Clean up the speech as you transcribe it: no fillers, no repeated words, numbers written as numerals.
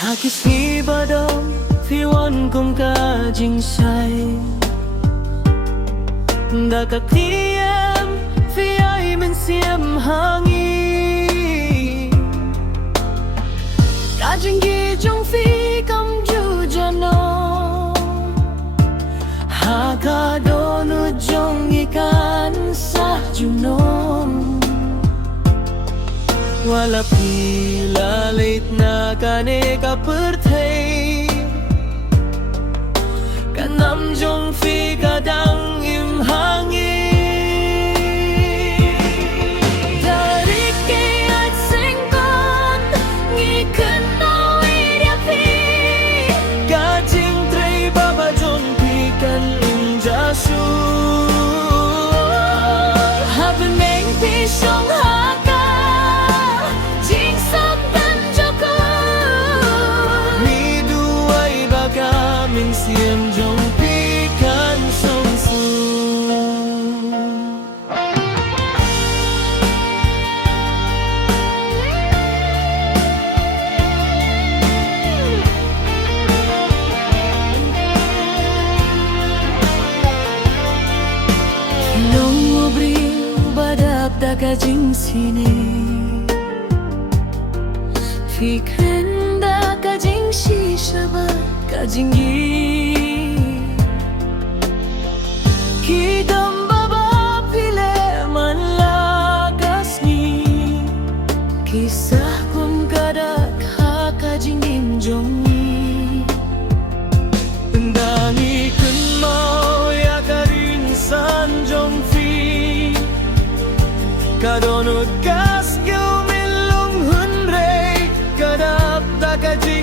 Hakis nghi ba đâu phía one cùng cả chính say đã cả khi em phía ai mình xiêm hàng y cả chính ghi trong phi cầm ju jano ha cả đô nu trong ikan sa junom wala pila late na kane ka perthai kanam jong phi ka dang im hangi dari ke at sengkon ngi kan nau iria phi ka jing trei baba jong phi kan im ja su haben meng phi song ha xiêm trong pi kan sông sung nung abril badap daga jing sini phi kan daga jing shi shabat ka jing Hidam baba pile man lakas ni kisah kum kadak haka jingin jongi Pendangi kun mau ya karin san jong fi kadonut kas gil milung hun rei kadap takaji